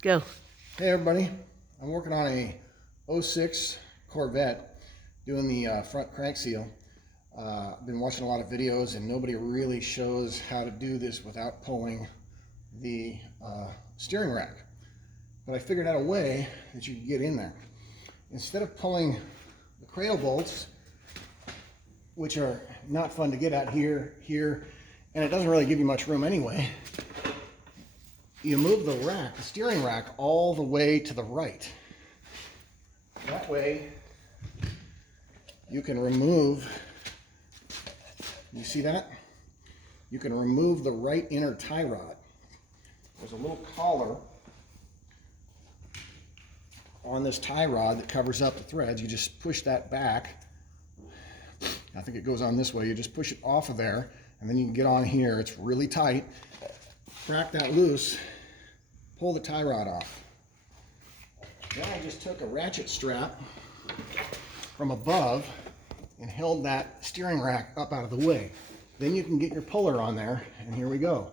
Go. Hey everybody, I'm working on a 06 Corvette doing the front crank seal. I've been watching a lot of videos and nobody really shows how to do this without pulling the steering rack. But I figured out a way that you can get in there. Instead of pulling the cradle bolts, which are not fun to get at here, and it doesn't really give you much room anyway, you move the rack, the steering rack, all the way to the right. That way you can remove, you see that? You can remove the right inner tie rod. There's a little collar on this tie rod that covers up the threads. You just push that back. I think it goes on this way. You just push it off of there, and then you can get on here. It's really tight. Crack that loose, pull the tie rod off. Then I just took a ratchet strap from above and held that steering rack up out of the way. Then you can get your puller on there, and here we go.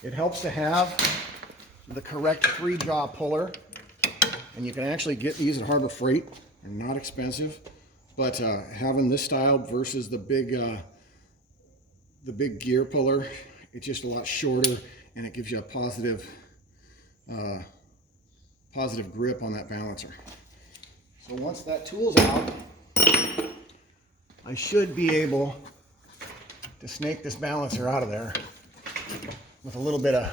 It helps to have the correct 3-jaw puller, and you can actually get these at Harbor Freight. They're not expensive, but having this style versus the big gear puller, it's just a lot shorter, and it gives you a positive grip on that balancer. So once that tool's out, I should be able to snake this balancer out of there with a little bit of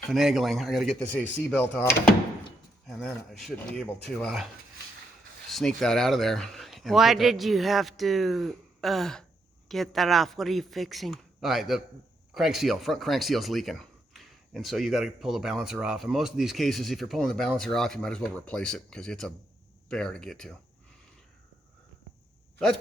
finagling. I got to get this AC belt off, and then I should be able to sneak that out of there. Why did you have to get that off? What are you fixing? All right, the crank seal, front crank seal is leaking, and so you got to pull the balancer off. In most of these cases, if you're pulling the balancer off, you might as well replace it because it's a bear to get to. So that's